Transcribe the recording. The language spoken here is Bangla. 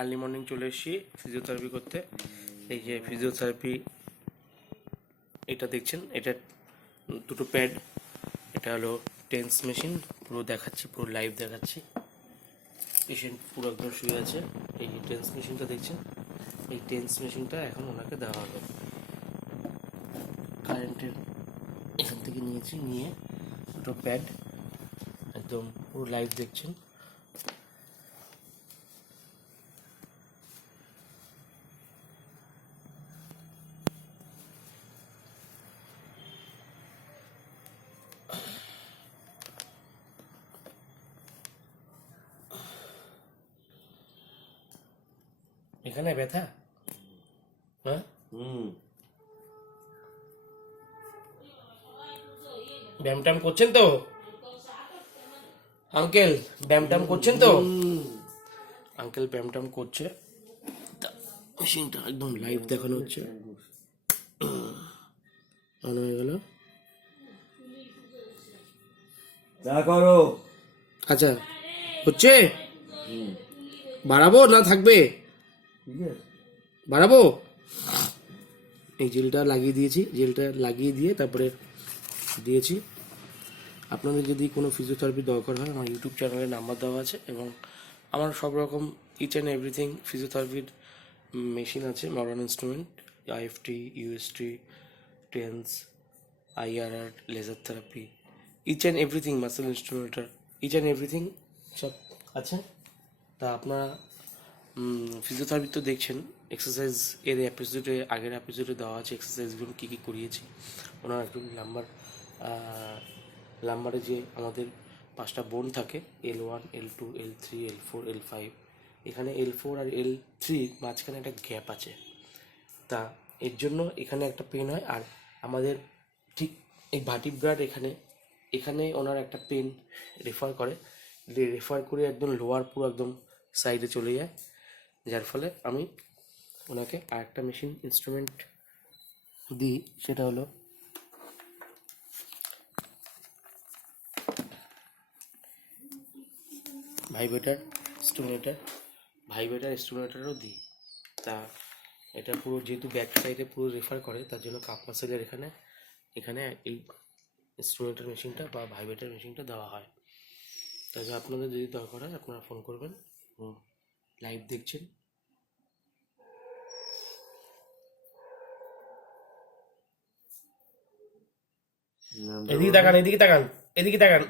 আর্লি মর্নিং চলে এসেছি ফিজিওথেরাপি করতে। এই যে ফিজিওথেরাপি এটা দেখছেন, এটা দুটো প্যাড, এটা হলো টেন্স মেশিন। পুরো দেখাচ্ছি, পুরো লাইভ দেখাচ্ছি। পেশেন্ট পুরো একদম শুয়ে আছে। এই যে টেন্স মেশিনটা দেখছেন, এই টেন্স মেশিনটা এখন ওনাকে দেওয়া হবে। কারেন্টের এখান থেকে নিয়েছি, নিয়ে দুটো প্যাড একদম পুরো লাইভ দেখছেন। এখানে ব্যথা, হ্যাঁ ব্যায়াম ট্যাম করছেন তো আঙ্কেল? ব্যায়াম ট্যাম করছেন তো? আঙ্কেল ব্যায়াম ট্যাম করছে। মেশিনটা একদম লাইভ দেখানো হচ্ছে। অন হয়ে গেল। করো। আচ্ছা, হচ্ছে। বাড়াবো না থাকবে? বাড়াবো। এই জেলটা লাগিয়ে দিয়েছি, জেলটা লাগিয়ে দিয়ে তারপরে দিয়েছি। আপনাদের যদি কোনো ফিজিওথেরাপি দরকার হয়, আমার ইউটিউব চ্যানেলে নাম্বার দেওয়া আছে, এবং আমার সব রকম ইচ অ্যান্ড এভরিথিং ফিজিওথেরাপির মেশিন আছে, modern instrument, IFT, UST, TENS, IRR, laser therapy, each and everything, muscle ইনস্ট্রুমেন্টার, ইচ অ্যান্ড এভরিথিং সব আছে। তা আপনারা ফিজিওথেরাপি তো দেখছেন, এক্সারসাইজ এর এপিসোডে, আগের এপিসোডে দেওয়া আছে এক্সারসাইজগুলো কী কী করিয়েছি। ওনার একটু লাম্বারে যে আমাদের 5টা বোন থাকে, L1, L2, L3, L4, L5, এখানে L4 আর L3 মাঝখানে একটা গ্যাপ আছে। তা এর জন্য এখানে একটা পেন হয়। আর আমাদের ঠিক এই ভার্টিব্রার এখানে এখানে ওনার একটা পেন রেফার করে একদম লোয়ার পুরো একদম সাইডে চলে যায়, যার ফলে আমি ওনাকে আরেকটা মেশিন ইনস্ট্রুমেন্ট দিই। সেটা হলো ভাইব্রেটার স্টিমুলেটারও দিই। তা এটা পুরো যেহেতু ব্যাক সাইডে পুরো রেফার করে, তার জন্য কাপ মাসেলের এখানে এখানে এই স্টিমুলেটার মেশিনটা বা ভাইব্রেটার মেশিনটা দেওয়া হয়। তাই আপনাদের যদি দরকার হয় আপনারা ফোন করবেন। লাইভ দেখছেন। এদিকে তাকান, এদিকে তাকান, এদিকে তাকান।